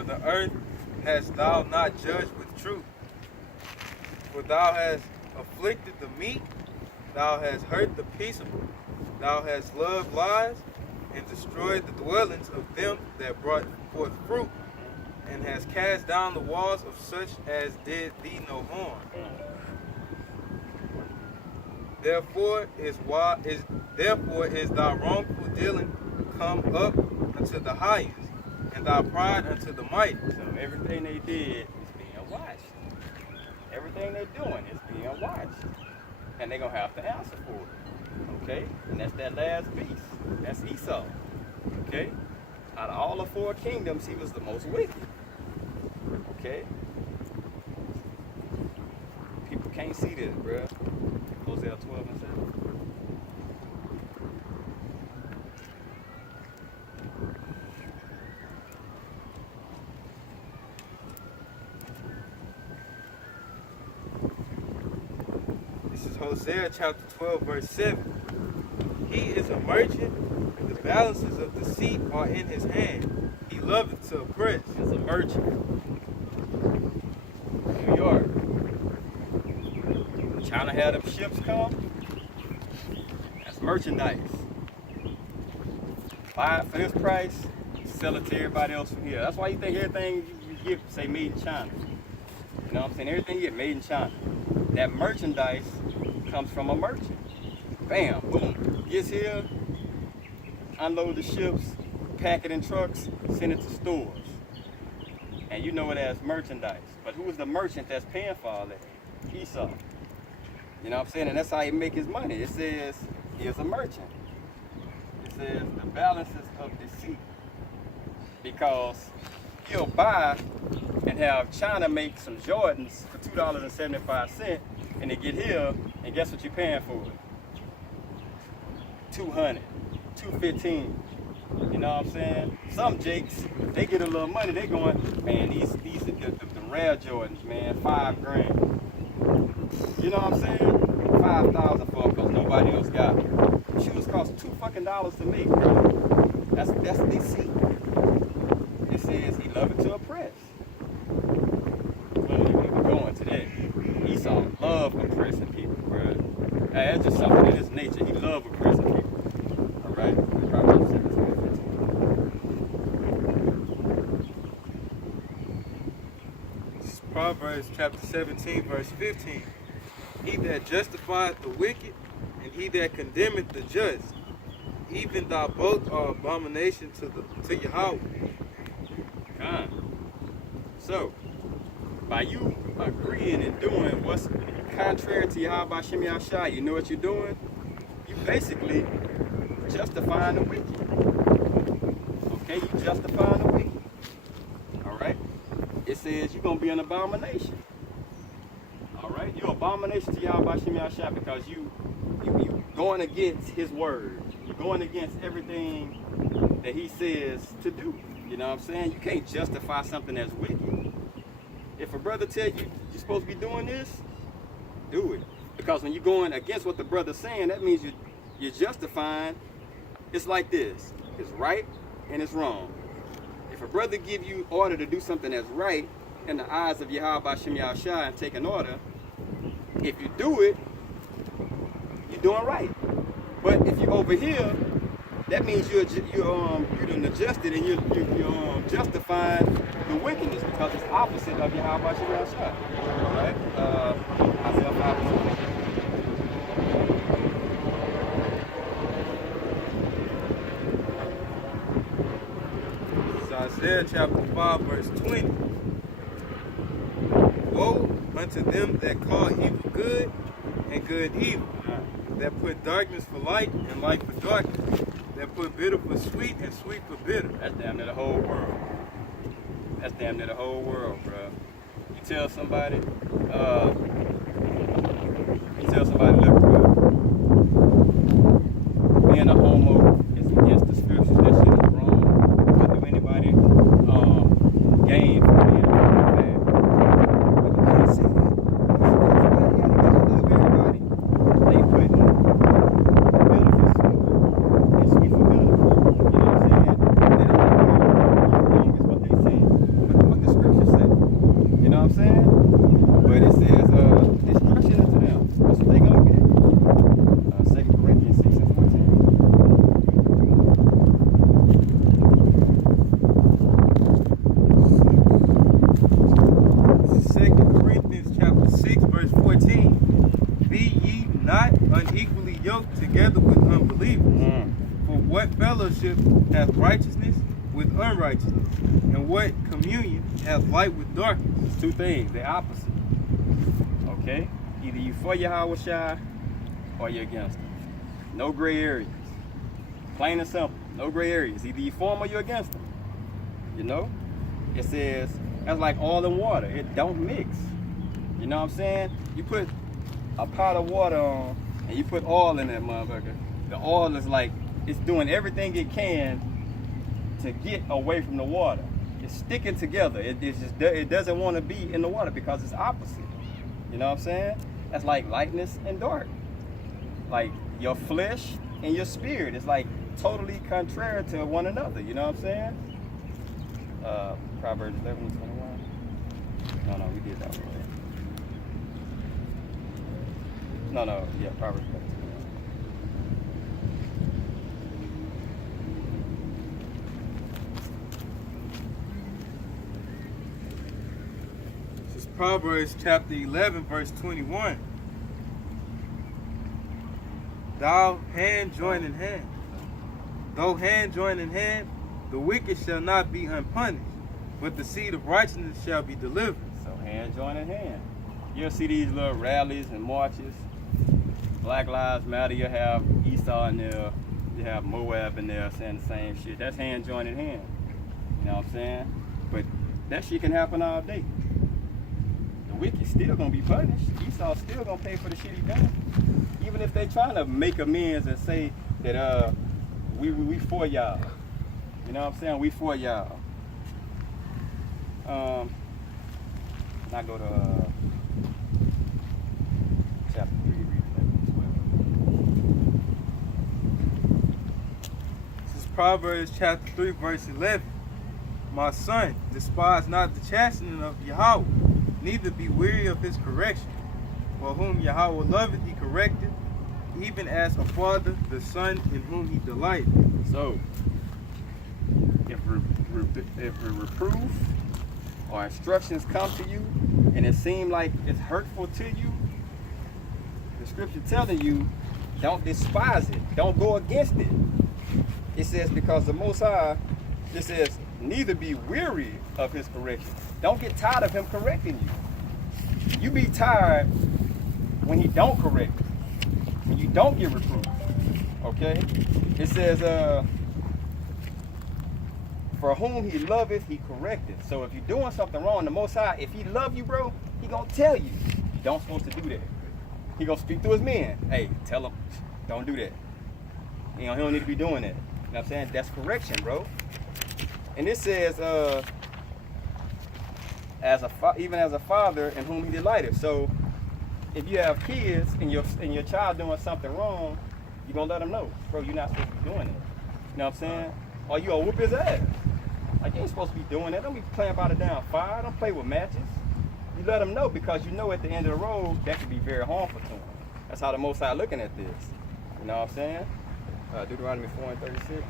For the earth hast thou not judged with truth. For thou hast afflicted the meek, thou hast hurt the peaceable, thou hast loved lies, and destroyed the dwellings of them that brought forth fruit, and hast cast down the walls of such as did thee no harm. Therefore is thy wrongful dealing come up unto the highest, and thy pride unto the mighty. So everything they did is being watched. Everything they're doing is being watched. And they're going to have to answer for it. Okay? And that's that last beast. That's Esau. Okay? Out of all the four kingdoms, he was the most wicked. Okay? People can't see this, bruh. Hosea 12 and 7. This is Hosea chapter 12, verse 7. He is a merchant, and the balances of deceit are in his hand. He loveth to oppress. He's a merchant. New York. China had them ships come. That's merchandise. Buy it for this price, sell it to everybody else from here. That's why you think everything you get, say, made in China. You know what I'm saying? Everything you get made in China. That merchandise comes from a merchant. Bam, boom. Gets here, unload the ships, pack it in trucks, send it to stores. And you know it as merchandise. But who is the merchant that's paying for all that? Esau. You know what I'm saying? And that's how he make his money. It says he is a merchant. It says the balances of deceit. Because he'll buy and have China make some Jordans for $2.75, and they get here, and guess what you're paying for it? $200, $215. You know what I'm saying? Some Jakes, they get a little money, they going, man, these are the rare Jordans, man, $5,000. You know what I'm saying? 5,000 for them because nobody else got them. Shoes cost $2 to make, bro. That's deceit. It says he loved it to oppress. Clearly, we're going today. Esau loved oppressing people, bro. That's just something in his nature. He loved oppressing people. All right? Proverbs 17:15. This is Proverbs chapter 17, verse 15. He that justifieth the wicked, and he that condemneth the just, even thou both are abomination to Yahweh. So, by you agreeing and doing what's contrary to Yahweh Shem Yahshai, you know what you're doing? You basically justifying the wicked. Okay, you justifying the wicked. Alright? It says you're going to be an abomination. Alright? You're an abomination to Yahweh Shem Yahshai because you going against his word. You're going against everything that he says to do. You know what I'm saying? You can't justify something that's wicked. If a brother tell you you're supposed to be doing this, do it. Because when you're going against what the brother's saying, that means you're justifying. It's like this. It's right and it's wrong. If a brother give you order to do something that's right in the eyes of Yahweh Shem Yahshai and take an order, if you do it, you're doing right. But if you over here, that means you're done adjusted and you're justifying the wickedness because it's opposite of Yahweh Shem Yahshai. All right? Isaiah 5:20. Isaiah chapter 5, verse 20. Woe unto them that call evil good and good evil, that put darkness for light and light for darkness, that put bitter for sweet and sweet for bitter. That's damn near the whole world. That's damn near the whole world, bro. You tell somebody, look, bro, being a homo is against the scriptures. That shit is wrong. What do anybody gain from being a homo fan? But you can't say that. Everybody gotta love everybody. They putting bitter for sweet and sweet for bitter. You know what I'm saying? They don't know wrong is what they say. But together with unbelievers. Mm. For what fellowship hath righteousness with unrighteousness? And what communion hath light with darkness? It's two things, they're opposite. Okay? Either you for Yahweh Shai or you're against him. No gray areas. Plain and simple. No gray areas. Either you for him or you're against him. You know? It says, that's like oil and water. It don't mix. You know what I'm saying? You put a pot of water on and you put oil in that motherfucker. The oil is like, it's doing everything it can to get away from the water. It's sticking together. It doesn't want to be in the water because it's opposite. You know what I'm saying? That's like lightness and dark. Like your flesh and your spirit is like totally contrary to one another. You know what I'm saying? Proverbs 11:21. No, we did that one. No, yeah, Proverbs 11:21. This is Proverbs chapter 11, verse 21. Thou hand join in hand. Though hand join in hand, the wicked shall not be unpunished, but the seed of righteousness shall be delivered. So hand join in hand. You'll see these little rallies and marches. Black Lives Matter, you have Esau in there, you have Moab in there saying the same shit. That's hand join in hand. You know what I'm saying? But that shit can happen all day. The wicked still gonna be punished. Esau still gonna pay for the shit he done. Even if they trying to make amends and say that we for y'all. You know what I'm saying? We for y'all. I go to chapter 3, read 11, This is Proverbs chapter 3, verse 11. My son, despise not the chastening of Yahweh, neither be weary of his correction. For whom Yahweh loveth, he correcteth, even as a father the son in whom he delighteth. 12. So, if a reproof or instructions come to you and it seems like it's hurtful to you, the scripture telling you, don't despise it. Don't go against it. It says, because the Most High, it says, neither be weary of his correction. Don't get tired of him correcting you. You be tired when he don't correct you, when you don't get reproved. Okay? It says, for whom he loveth, he correcteth. So if you're doing something wrong, the Most High, if he love you, bro, he gonna tell you. You don't supposed to do that. He gonna speak to his men. Hey, tell him, don't do that. You know, he don't need to be doing that. You know what I'm saying? That's correction, bro. And it says, even as a father in whom he delighteth. So if you have kids and your child doing something wrong, you're gonna let them know, bro, you're not supposed to be doing it. You know what I'm saying? Or you gonna whoop his ass. Like, you ain't supposed to be doing that. Don't be playing by the damn fire. Don't play with matches. You let them know, because you know at the end of the road, that could be very harmful to them. That's how the Most High looking at this. You know what I'm saying? Deuteronomy 4:36.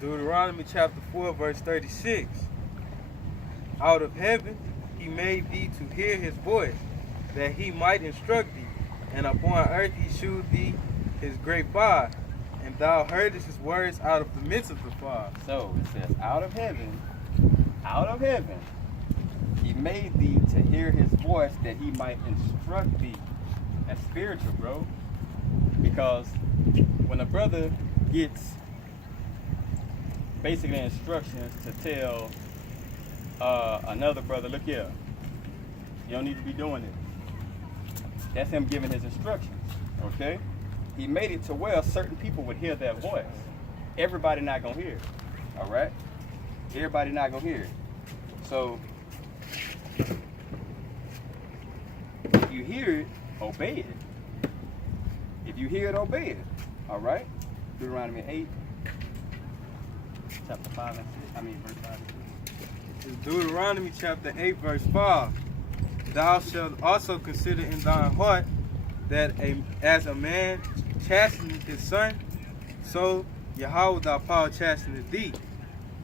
Deuteronomy chapter 4, verse 36. Out of heaven he made thee to hear his voice, that he might instruct thee, and upon earth he shewed thee his great fire, and thou heardest his words out of the midst of the fire. So it says, out of heaven, he made thee to hear his voice, that he might instruct thee. That's spiritual, bro. Because when a brother gets basically instructions to tell another brother, look here, you don't need to be doing it. That's him giving his instructions, okay? He made it to where certain people would hear that voice. Everybody not gonna hear it, all right? Everybody not gonna hear it. So, if you hear it, obey it. If you hear it, obey it, all right? Deuteronomy 8, chapter 5 and 6, verse 5 and 6. Deuteronomy chapter 8, verse 5. Thou shalt also consider in thine heart that as a man chasteneth his son, so Yahweh thy power chasteneth thee.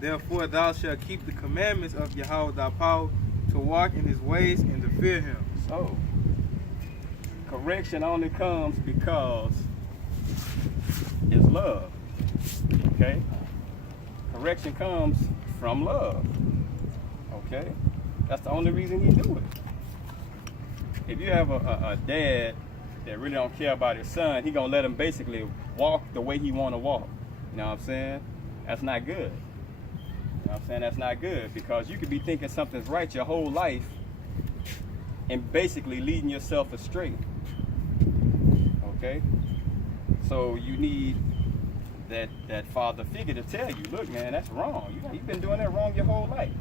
Therefore thou shalt keep the commandments of Yahweh thy power, to walk in his ways and to fear him. So, correction only comes because it's love. Okay? Correction comes from love. Okay? That's the only reason he do it. If you have a dad that really don't care about his son, he gonna let him basically walk the way he wanna walk. You know what I'm saying? That's not good. You know what I'm saying? That's not good, because you could be thinking something's right your whole life and basically leading yourself astray. Okay? So you need that father figure to tell you, look, man, that's wrong. You've been doing that wrong your whole life.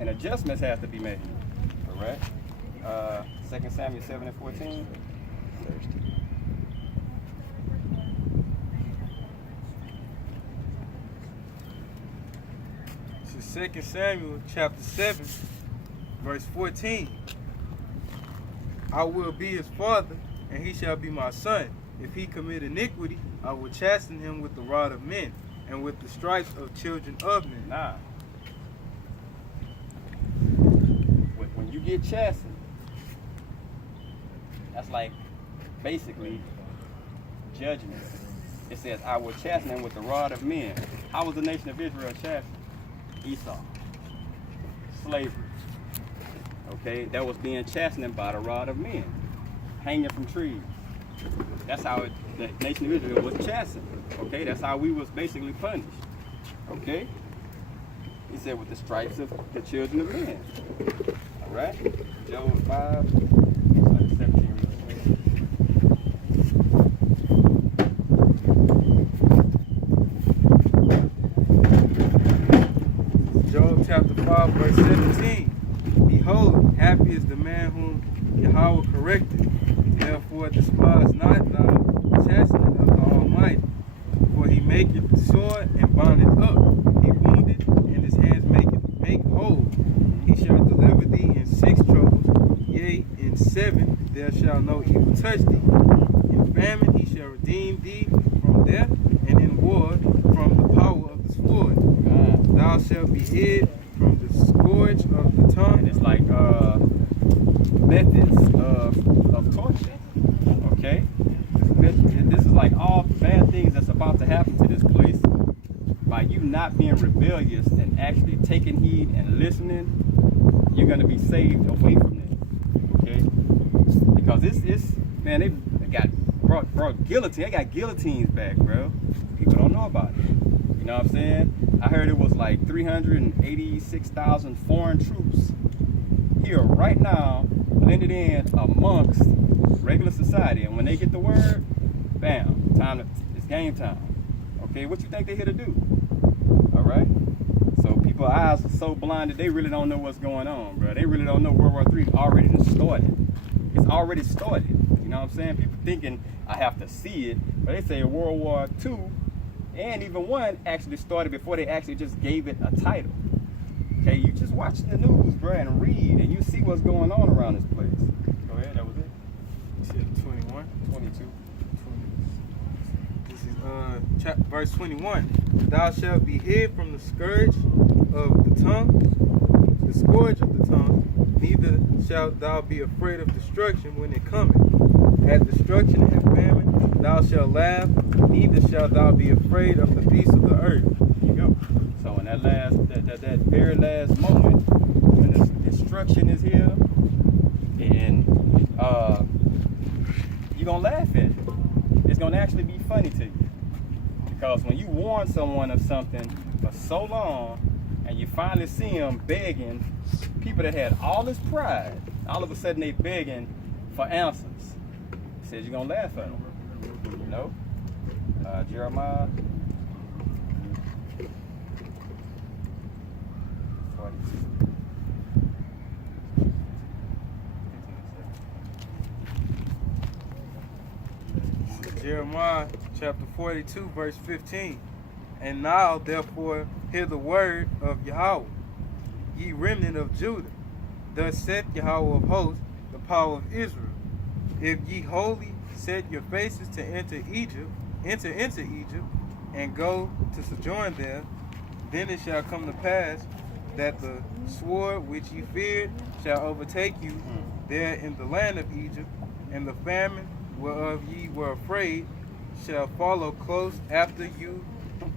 And adjustments have to be made. All right? 2 Samuel 7:14. So 2 Samuel chapter 7, verse 14. I will be his father, and he shall be my son. If he commit iniquity, I will chasten him with the rod of men, and with the stripes of children of men. Nah. When you get chastened, that's like basically judgment. It says, I will chasten him with the rod of men. How was the nation of Israel chastened? Esau. Slavery. Okay, that was being chastened by the rod of men, hanging from trees. That's how the nation of Israel was chastened. Okay, that's how we was basically punished. Okay, he said with the stripes of the children of men. All right, Job 5, 17. Job chapter 5, verse 17. Behold, happy is the man whom Yahweh corrected. Therefore despise not thou chastening of the Almighty. For he maketh sore and bondeth up. He wounded, and his hands make whole. He shall deliver thee in 6 troubles, yea, in 7 there shall no evil touch thee. In famine he shall redeem thee from death, and in war from the power of the sword. Thou shalt be hid from the scourge of the tongue. And it's like methods of torture. Okay? This is like all bad things that's about to happen to this place. By you not being rebellious and actually taking heed and listening, you're going to be saved away from this. Okay? Because it's man, they got brought guillotine. They got guillotines back, bro. People don't know about it. You know what I'm saying? I heard it was like 386,000 foreign troops here right now, blended in amongst regular society. And when they get the word, bam, it's game time. Okay, what you think they here to do? All right? So people's eyes are so blinded, they really don't know what's going on, bro. They really don't know World War III already started. It's already started. You know what I'm saying? People thinking I have to see it, but they say World War II and even one actually started before they actually just gave it a title. Okay, you just watch the news, bro, and read, and you see what's going on around this place. Go ahead, that was it. You said 21? 22. This is verse 21. Thou shalt be hid from the scourge of the tongue, the scourge of the tongue, neither shalt thou be afraid of destruction when it cometh. At destruction and famine thou shalt laugh, neither shalt thou be afraid of the beasts of the earth. Here you go. So in that very last moment, when the destruction is here, and you're gonna laugh at it. It's gonna actually be funny to you. Because when you warn someone of something for so long, and you finally see them begging, people that had all this pride, all of a sudden they begging for answers. He says you're gonna laugh at them. You know? Jeremiah 42. Jeremiah chapter 42, verse 15. And now, therefore, hear the word of Yahweh, ye remnant of Judah. Thus saith Yahweh of hosts, the power of Israel. If ye wholly set your faces to enter into Egypt, and go to sojourn there, then it shall come to pass that the sword which ye feared shall overtake you there in the land of Egypt, and the famine whereof ye were afraid shall follow close after you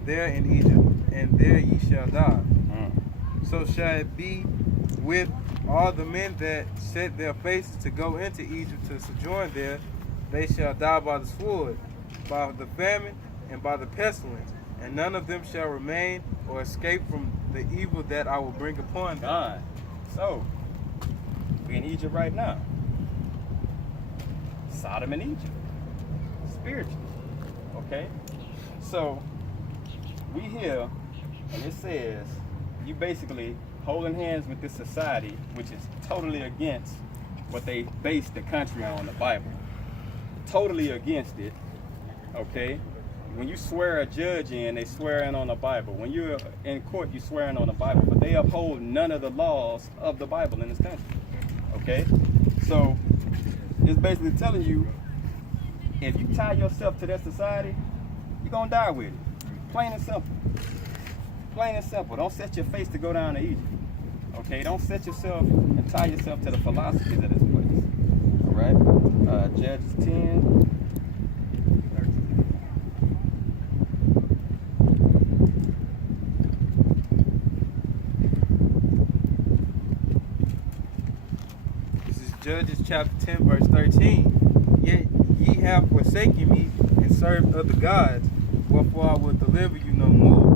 there in Egypt, and there ye shall die. So shall it be with all the men that set their faces to go into Egypt to sojourn there. They shall die by the sword, by the famine, and by the pestilence, and none of them shall remain or escape from the evil that I will bring upon them. God. So, we're in Egypt right now. Sodom and Egypt. Spiritually. Okay? So, we here, and it says, you basically holding hands with this society, which is totally against what they base the country on, the Bible. Totally against it. Okay? When you swear a judge in, they swear in on the Bible. When you're in court, you swear in on the Bible. But they uphold none of the laws of the Bible in this country. Okay? So, it's basically telling you, if you tie yourself to that society, you're going to die with it. Plain and simple. Plain and simple. Don't set your face to go down to Egypt. Okay? Don't set yourself and tie yourself to the philosophies of this place. All right? Judges 10. Judges chapter 10, verse 13. Yet ye have forsaken me and served other gods, wherefore I will deliver you no more.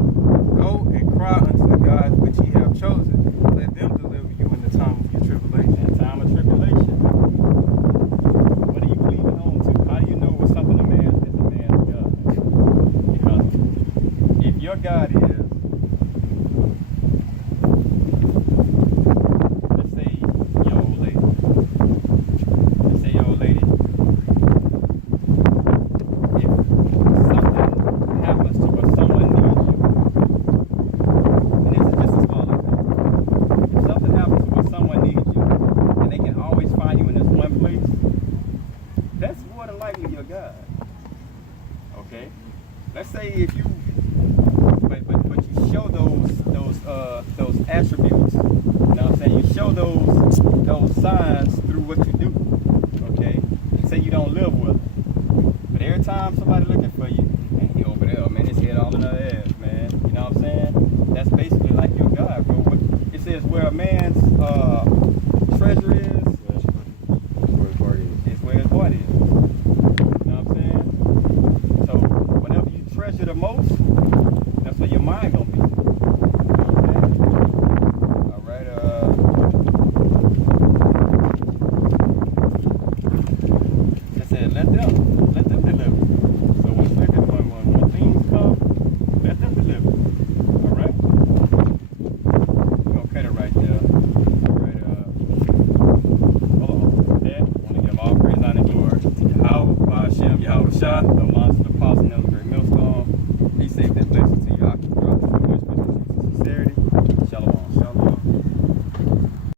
Go and cry unto the gods which ye have chosen. Let them deliver you in the time of your tribulation. In time of tribulation. What are you believing on to? How do you know what something a man is a man's God? Because if your God is, let's say if you, but you show those attributes. You know what I'm saying? You show those signs through what you do. Okay. Say you don't live with them, but every time somebody looking for you, man, he over there, man, his head all in her ass, man. You know what I'm saying? That's basically like your God, bro. It says where a man's